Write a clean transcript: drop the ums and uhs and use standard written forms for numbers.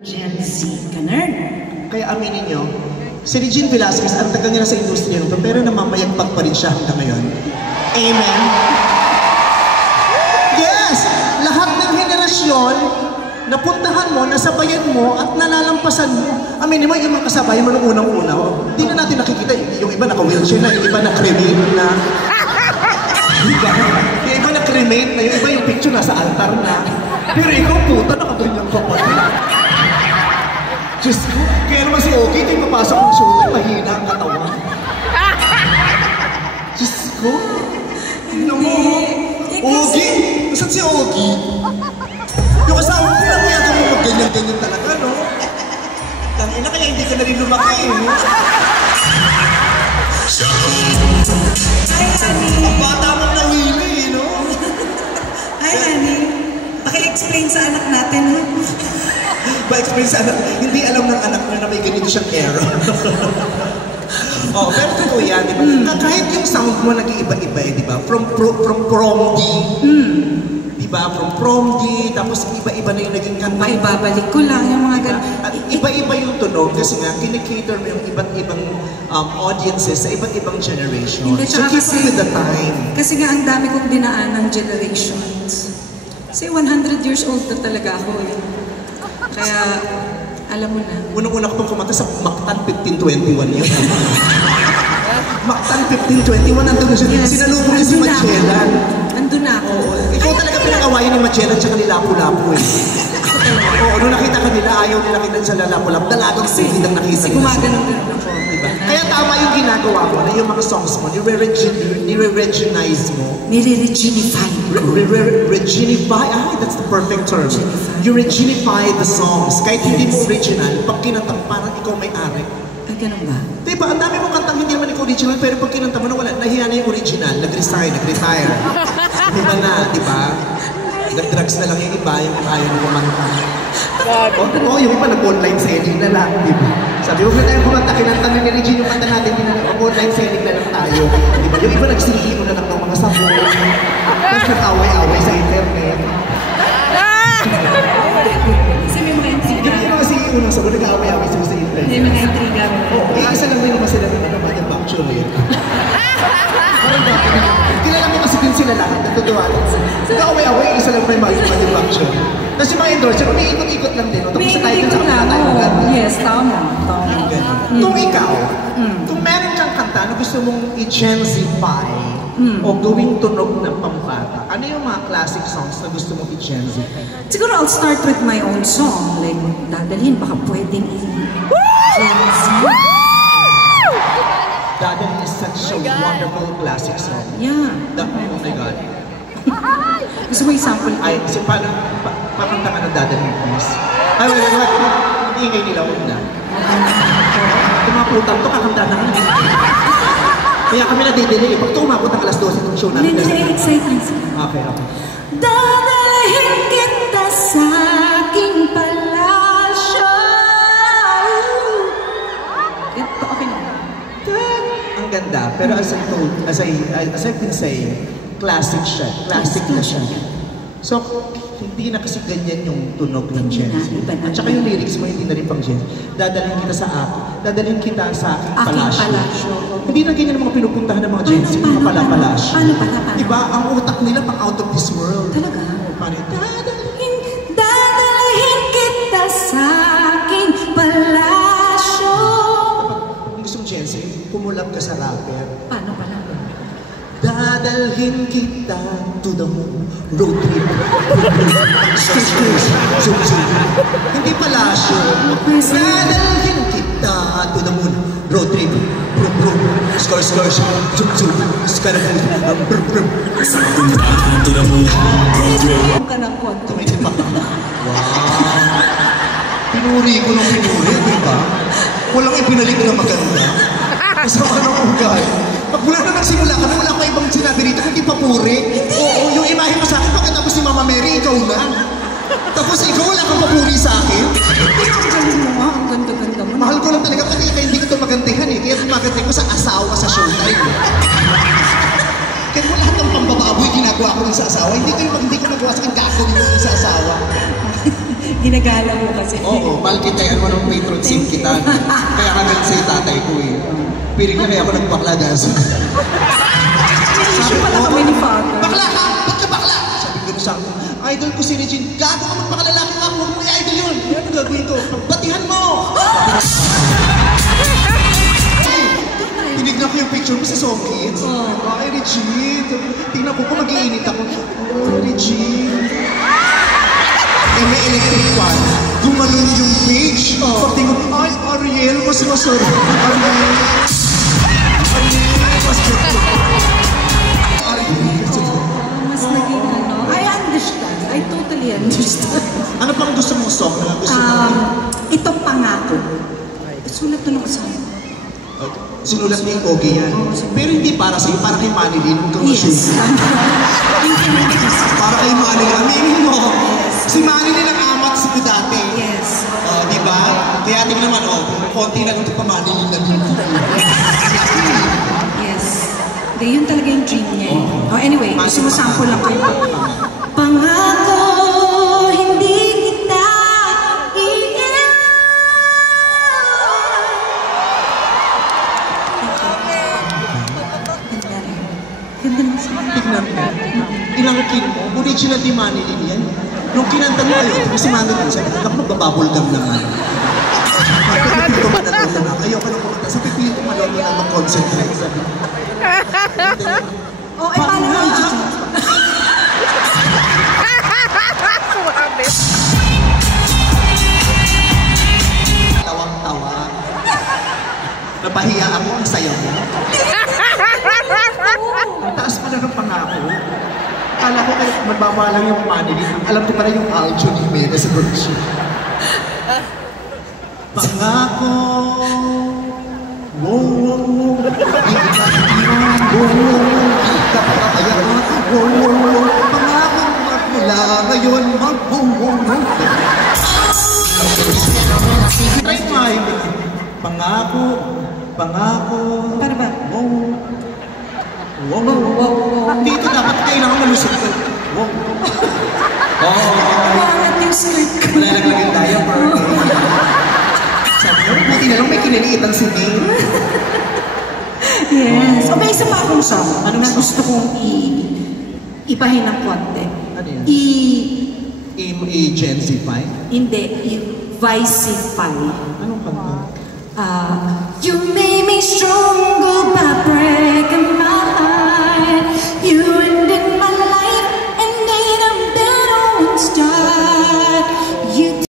Gen Z ka, nerd. Kaya aminin nyo, si Regine Velasquez, ang tagal niya na sa industriya nito, pero namamayagpag pa rin siya hanggang ngayon. Amen? Yes! Lahat ng henerasyon, napuntahan mo, nasabayan mo, at nalalampasan mo. Aminin mo, yung mga kasabay mo nung unang-una, hindi na natin nakikita. Yung iba naka-wheelchair na, yung iba naka-cremate na. Diba? Yung iba naka-cremate na, yung iba yung picture nasa altar na. Pero ikaw, puta, nakaganyan ka pa rin. Diyos ko, kaya naman si Ogie, ito yung papasok ng shoulder, mahina ang katawan. Diyos ko, tignan mo, Ogie, nasan si Ogie? Yung asawa ko na kaya kami mag-ganyan-ganyan talaga, no? Tangina, kaya hindi ka na rin lumaki, no? Hi, honey. Ang bata mong nawili, no? Hi, honey. Paki-explain sa anak natin, ha? Pa-explain sa anak, hindi alam ng anak niya na may ganito siyang error. Oh, pero totoo yan, di ba? Kahit yung sound mo nag-iiba-iba, di ba? From prom D, di ba? From prom D, tapos iba-iba na yung naging kanta. Ibabalik ko lang yung mga ganun. At iba-iba yung tunog kasi nga, kinikater mo yung iba't ibang audiences sa iba't ibang generation. Hindi, So keep up with the time. Kasi nga ang dami kong dinaan ng generations. Kasi 100 years old na talaga ako eh. Kaya, alam mo na. Unang-una ko pang kumanta sa Mactan 1521 yun. Mactan 1521, nandun na siya. Yes, sinalubong niya si Magellan. Nandun na ako. Oo, ikaw talaga pinag-awayan ni Magellan tsaka ni Lapu-Lapu eh. Oo, nung nakita ka nila, ayaw nila kita sa Lapu-Lapu. Dalagang silid ang nakita nila. Gumaganon-ganon ako. Diba? Kaya tama yung ginagawa mo na yung mga songs mo, nire-reginize mo. Nire-reginify ko. Reginify, that's the perfect term. You reginify the songs. Kahit hindi mo original, pag kinanta mo, parang ikaw may-ari. Ay, ganun ba? Diba, ang dami mong kantang hindi naman ikaw original, pero pag kinanta mo na wala, nahiya na yung original, nag-resign, nag-retire. Diba na, diba? Nag-drugs na lang yung iba, yung ayaw na kumanta. Oo, yung iba nag-online selling na lang, diba? Sabi, huwag na tayong kumanta, kinanta na ni Regine yung kanta natin, online selling na lang tayo. Diba? Yung iba nag-CEO na lang ng mga sabon. Tapos nag-away-away sa internet. Kasi may mga intriga. Ganun yung mga CEO ng sabon, nag-away-away sila sa internet. May mga intriga. Oo, isa lang din naman sila ng manufacturer. Parang dati na yun. Kilala mo kasi din sila lahat, natutuwa lang. Nag-away-away, isa lang may manufacturer. Tapos yung mga endorser, umiikot-ikot lang din. Tapos sa tayo dun sa kapila tayo agad. Yes, tama. Kung ikaw, kung meron kang kanta na gusto mong i-genzify o gawing tunog ng pambata, ano yung mga classic songs na gusto mong i-genzify? Siguro I'll start with my own song. Like, dadalhin, baka pwedeng i-genzify. Dadalhin is such a wonderful classic song. Yeah. Oh my God. Gusto mo i-sample ko? Ay, so pakanta ka ng dadalhin, please. Ay, wala. Iingay nila, huwag na. Kung mga putang to, kakanta na. Kaya kami nadidili. Pag ito umabot ang alas 12 itong show namin. Hindi, excited. Okay. Dadalhin kita sa aking palasyo. Okay na. Ang ganda. Pero as I've been saying, classic siya. Classic na siya. So, hindi na kasi ganyan yung tunog ng Gen Z. At saka yung lyrics mo, hindi na rin pang Gen Z. Dadalhin kita sa akin. Dadalhin kita sa aking palasyo. Hindi na ganyan ang mga pinupuntahan ng mga Gen Z, mga palapalasyo. Paano pala? Diba, ang utak nila pang out of this world. Talaga? Dadalhin kita sa aking palasyo. Kung gusto mong Gen Z, kumulag ka sa rapper. Paano pala? Dadalhin kita to the moon, road trip. Hindi palasyo. Dadalhin kita to the moon, road trip. Brum brum, skor skor, zoom zoom, skarabun, brum brum. To the moon, road trip. Ang ka ng konto. Tumitipak ka. Wow. Pinuri ko ng pinuri, di ba? Walang ipinalik na maganda. Masama ka ng ugal. Pag mula na nagsimula kami, wala pa ibang sinabi rito, hindi papuri. Oo, yung imahe mo sa akin, pagkatapos ni Mama Mary, ikaw na. Tapos ikaw, wala kang papuri sa akin. Ang galing mo nga, ang ganda-ganda mo. Mahal ko lang talaga, kasi hindi ko ito magantihan eh. Kaya tumagantihan ko sa asawa sa showtime. Kaya wala kang pambababoy ginagawa ko rin sa asawa. Hindi ko nagawa sa akin, gagawin mo sa asawa. Ginagala mo kasi. Oo, palkitayan mo ng patron saint kita. Kaya ka ganun sa'yo tatay ko eh. Piling niya kaya ako nagbaklagas. Issue pala kami ni Father. Bakla ka! Ba't ka bakla? Sabi ko na sa akin, idol ko si Regine. Gago ka magpakalalaki ka. Huwag mo i-idol yun. Ano gagawin ko? Batihan mo! Tinignan ko yung picture mo sa Songkids. Ay, Regine. Tingnan ko kung mag-iinit ako. Oh, Regine. Eh, may electric fan. Gumanon yung page. Pagtingin ko, ay, Ariel, mas masarap. Ariel. Ariel, mas masarap. Mas naging ano. I understand. I totally understand. Ano pang gusto mong song na gusto mo? Ito pangako. Sulat to ng asawa. Sinulat ni Ogie yan. Pero hindi para sa'yo, para kay Manilyn. Huwag kang Yes. Para kay Manilyn. Aminin mo. Si Manilyn ang amat ko dati. Yes. Di ba? Kaya tingnan naman, konti lang ito pa Manilyn na din. Yes. Hindi, yun talaga yung dream niya. Anyway, gusto mo sample lang kayo. Pangako, hindi kita iiwan. Ganda na siya. Tignan mo. Ilangkin mo. Original ni Manilyn yan. Nung kinanta mo kayo, si Manilyn, sabi ko, magbababol gam naman. Pagkapipilit ko manalo na. Ayaw ka na kumanta. Sa pipilit ko manalo na mag-concentrate. Sabi ko. Paano na yung Tawang-tawa. Napahiya ako, ang sayo mo. Ang taas pa na ng pangako. Kala ko kayo magbabalang yung Manilyn. Alam ko pala yung Aljo ni Mena sa version. Pangako. Wow, wow, wow. Wow, wow, wow. Pangako magmula ngayon. Wow, wow, wow. Try mo. Pangako. Pangako. Para ba? Wow. Wow, Wow, wow, wow. dito dapat kailangan malusot ko. Wow. Wangat yung skirt ko. Wala naglagay tayo, pero... Sabi ko, buti na lang may kiniliitan si May. Yes. O may isa pa akong song. Ano na gusto kong ibahin ng konti. Ano yan? I-gensify? Hindi. I-vicify. Anong kanta? You made me stronger by prayer.